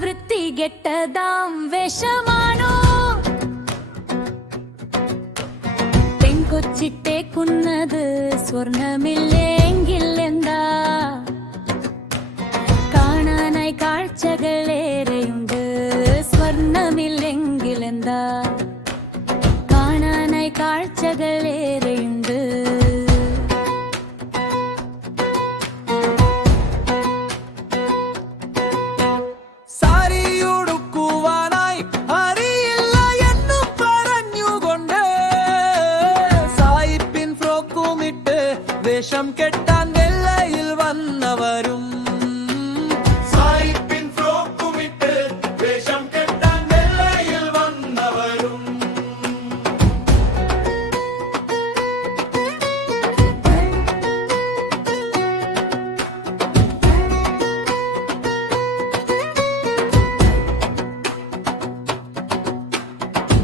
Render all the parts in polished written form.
വൃത്തികെട്ടതാം വേഷമാണോ പെൺകൊച്ചിട്ടേക്കുന്നത് സ്വർണമില്ലെങ്കിൽ എന്താ കാണാനായി കാഴ്ചകളേറെയുണ്ട് സ്വർണമില്ലെങ്കിൽ എന്താ കാണാനായി കാഴ്ചകളേറെയുണ്ട് വേഷം കെട്ടാൻ വെള്ളയിൽ വന്നവരും സായിപ്പിൻ ഫ്രോക്കുമിട്ട് വേഷം കെട്ടാൻ വെള്ളയിൽ വന്നവരും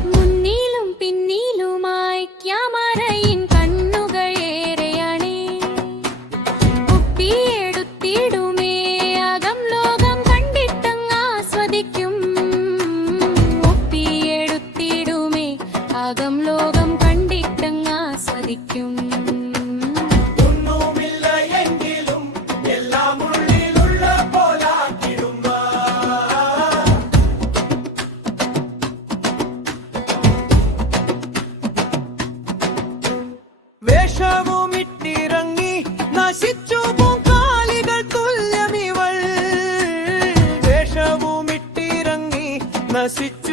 മുന്നിലും പിന്നിലുമായി ക്യാമറയിൻ അകം ലോകം കണ്ടിട്ടങ്ങാസ്വദിക്കും ഒന്നുമില്ല എങ്കിലും എല്ലാം ഉള്ളിലുള്ള പോലാക്കിടുന്ന വേഷവുമിട്ടിറങ്ങി നശിച്ചു കാലികൾ തുല്യമിവൾ വേഷവുമിട്ടിറങ്ങി നശിച്ചു